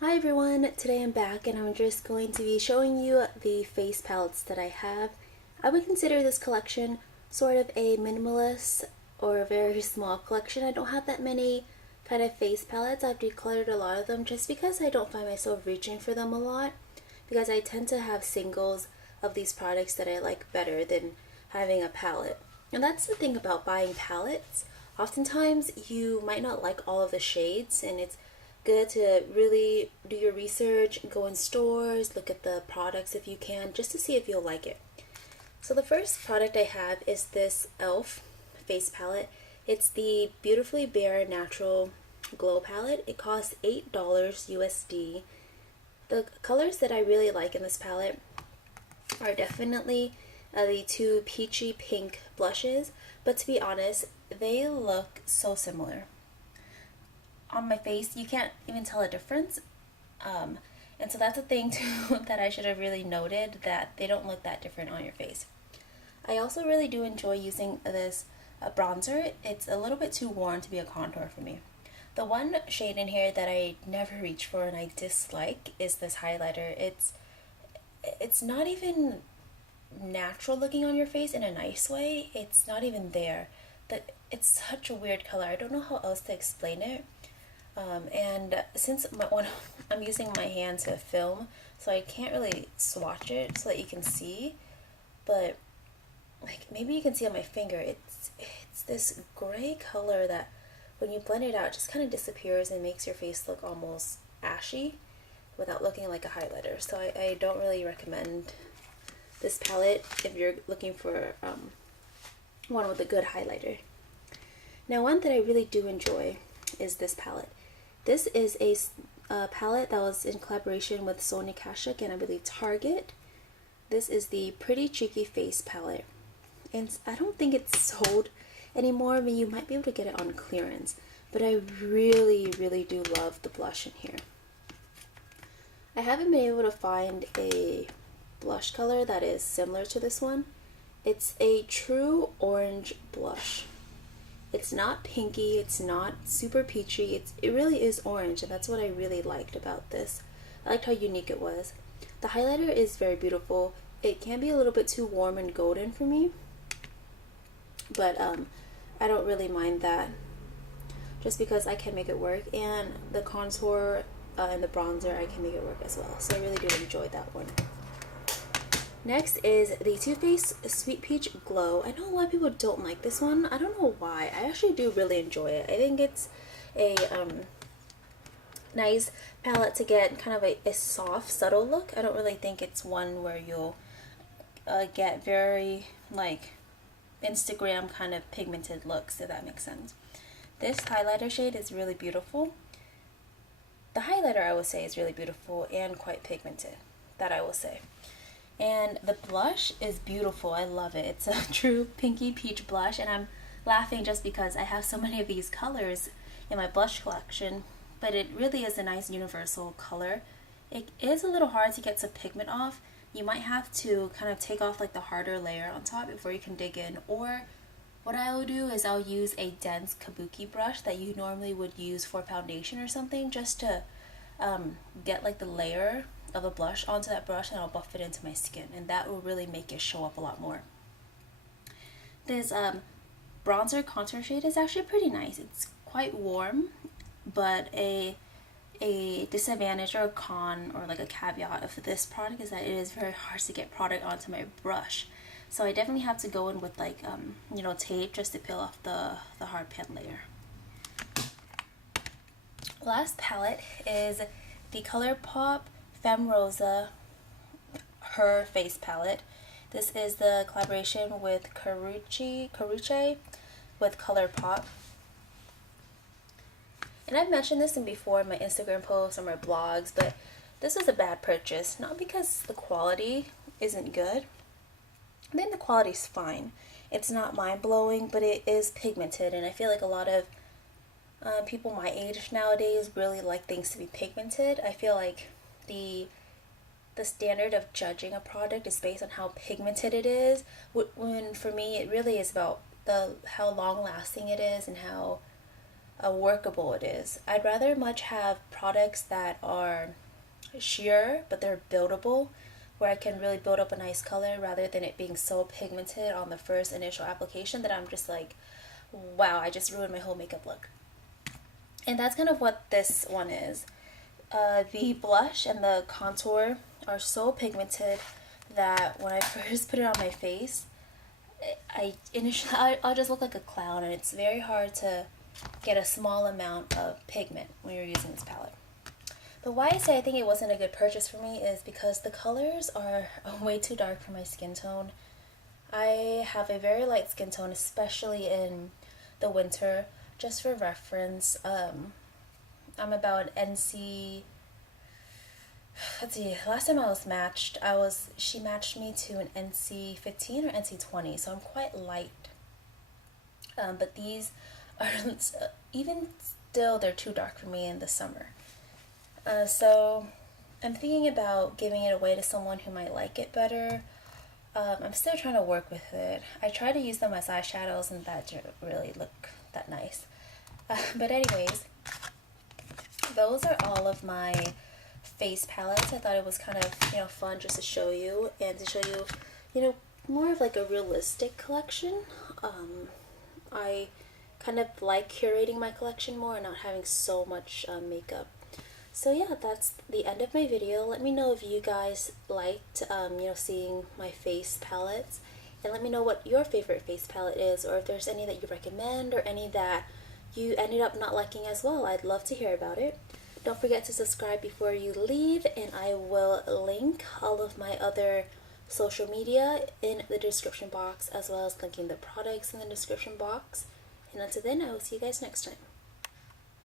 Hi everyone, today I'm back and I'm just going to be showing you the face palettes that I have. I would consider this collection sort of a minimalist or a very small collection. I don't have that many kind of face palettes. I've decluttered a lot of them just because I don't find myself reaching for them a lot, because I tend to have singles of these products that I like better than having a palette. And that's the thing about buying palettes. Oftentimes you might not like all of the shades, and it's good to really do your research, go in stores, look at the products if you can, just to see if you'll like it. So the first product I have is this e.l.f. face palette. It's the Beautifully Bare Natural Glow palette. It costs $8 USD. The colors that I really like in this palette are definitely the two peachy pink blushes, but to be honest, they look so similar. On my face, you can't even tell a difference. And so that's a thing too that I should have really noted, that they don't look that different on your face. I also really do enjoy using this bronzer. It's a little bit too warm to be a contour for me. The one shade in here that I never reach for and I dislike is this highlighter. It's not even natural looking on your face in a nice way. It's not even there. It's such a weird color. I don't know how else to explain it. And since I'm using my hand to film, so I can't really swatch it so that you can see, but like maybe you can see on my finger, it's this gray color that when you blend it out just kind of disappears and makes your face look almost ashy without looking like a highlighter. So I don't really recommend this palette if you're looking for one with a good highlighter. Now, one that I really do enjoy is this palette. This is a palette that was in collaboration with Sonia, Kashuk, and I believe Target. This is the Pretty Cheeky Face palette. And I don't think it's sold anymore. I mean, you might be able to get it on clearance. But I really, really do love the blush in here. I haven't been able to find a blush color that is similar to this one. It's a true orange blush. It's not pinky, it's not super peachy, it really is orange, and that's what I really liked about this. I liked how unique it was. The highlighter is very beautiful. It can be a little bit too warm and golden for me, but I don't really mind that, just because I can make it work, and the contour and the bronzer, I can make it work as well. So I really do enjoy that one. Next is the Too Faced Sweet Peach Glow. I know a lot of people don't like this one. I don't know why. I actually do really enjoy it. I think it's a nice palette to get kind of a soft, subtle look. I don't really think it's one where you'll get very like Instagram kind of pigmented looks, if that makes sense. This highlighter shade is really beautiful. The highlighter, I would say, is really beautiful and quite pigmented. That I will say. And the blush is beautiful. I love it. It's a true pinky peach blush, and I'm laughing just because I have so many of these colors in my blush collection, but it really is a nice universal color. It is a little hard to get some pigment off. You might have to kind of take off like the harder layer on top before you can dig in, or what I'll do is I'll use a dense kabuki brush that you normally would use for foundation or something, just to get like the layer of a blush onto that brush, and I'll buff it into my skin, and that will really make it show up a lot more. This bronzer contour shade is actually pretty nice. It's quite warm, but a disadvantage or a con or like a caveat of this product is that it is very hard to get product onto my brush. So I definitely have to go in with like tape just to peel off the hard pan layer. Last palette is the Colourpop Femme Rosa Her Face palette. This is the collaboration with Caruche with Colourpop. And I've mentioned this before in my Instagram posts or my blogs, but this was a bad purchase. Not because the quality isn't good. I think the quality's fine. It's not mind-blowing, but it is pigmented, and I feel like a lot of people my age nowadays really like things to be pigmented. I feel like the standard of judging a product is based on how pigmented it is, when for me it really is about how long lasting it is and how workable it is. I'd rather much have products that are sheer but they're buildable, where I can really build up a nice color rather than it being so pigmented on the first initial application that I'm just like, wow, I just ruined my whole makeup look. And that's kind of what this one is. The blush and the contour are so pigmented that when I first put it on my face, I'll just look like a clown, and it's very hard to get a small amount of pigment when you're using this palette. But why I say I think it wasn't a good purchase for me is because the colors are way too dark for my skin tone. I have a very light skin tone, especially in the winter. Just for reference, I'm about NC, let's see, last time I was matched, she matched me to an NC 15 or NC 20, so I'm quite light. But these are, even still, they're too dark for me in the summer. So I'm thinking about giving it away to someone who might like it better. I'm still trying to work with it. I try to use them as eyeshadows, and that didn't really look that nice. But anyways, those are all of my face palettes. I thought it was kind of, fun just to show you, and to show you, more of like a realistic collection. I kind of like curating my collection more and not having so much makeup. So yeah, that's the end of my video. Let me know if you guys liked, seeing my face palettes, and let me know what your favorite face palette is, or if there's any that you recommend or any that you ended up not liking as well. I'd love to hear about it. Don't forget to subscribe before you leave, and I will link all of my other social media in the description box, as well as linking the products in the description box. And until then, I will see you guys next time.